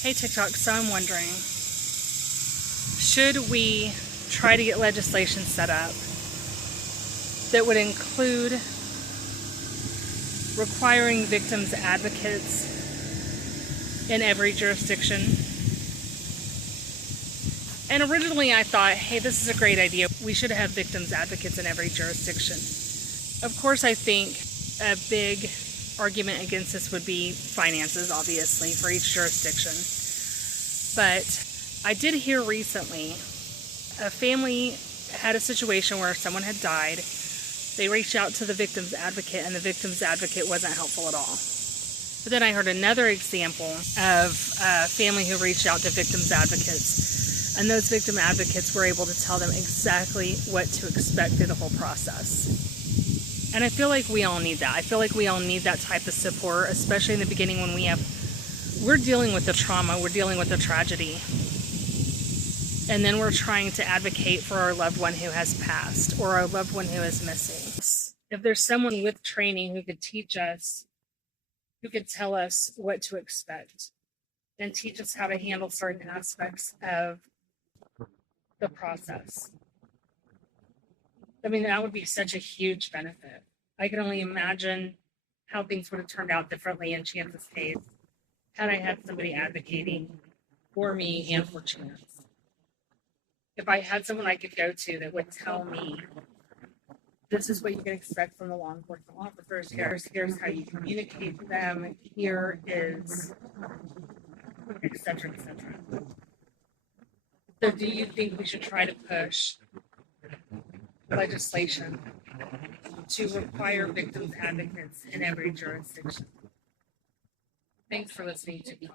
Hey TikTok, so I'm wondering, should we try to get legislation set up that would include requiring victims advocates in every jurisdiction? And originally I thought, hey, this is a great idea. We should have victims advocates in every jurisdiction. Of course, I think a big argument against this would be finances, obviously, for each jurisdiction. But I did hear recently a family had a situation where someone had died. They reached out to the victim's advocate, and the victim's advocate wasn't helpful at all. But then I heard another example of a family who reached out to victims advocates, and those victim advocates were able to tell them exactly what to expect through the whole process. And I feel like we all need that. I feel like we all need that type of support, especially in the beginning when we're dealing with the trauma, we're dealing with the tragedy. And then we're trying to advocate for our loved one who has passed or our loved one who is missing. If there's someone with training who could teach us, who could tell us what to expect and teach us how to handle certain aspects of the process, I mean, that would be such a huge benefit. I can only imagine how things would have turned out differently in Chance's case had I had somebody advocating for me and for Chance. If I had someone I could go to that would tell me, this is what you can expect from the law enforcement officers, here's how you communicate to them, here is, et cetera, et cetera. So do you think we should try to push legislation to require victims advocates in every jurisdiction? Thanks for listening to me.